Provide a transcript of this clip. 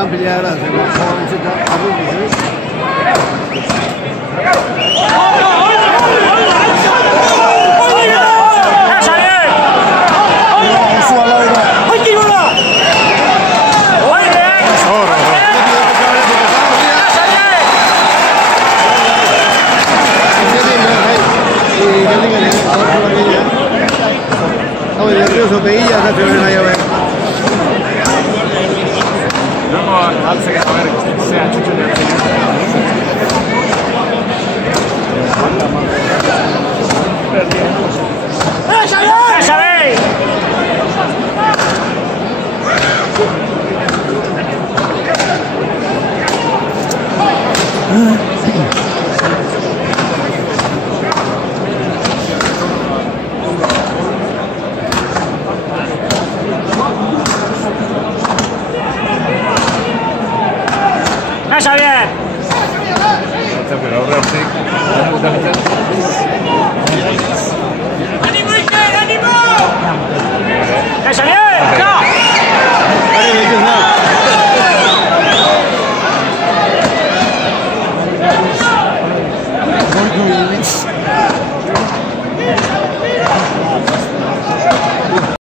gran pelea de gracia, jovencita, nervioso Peguilla, acá se ven ahí a ver. Luego alza que a ver que sea Chucho de ¡Esa bien! Pero ahora sí,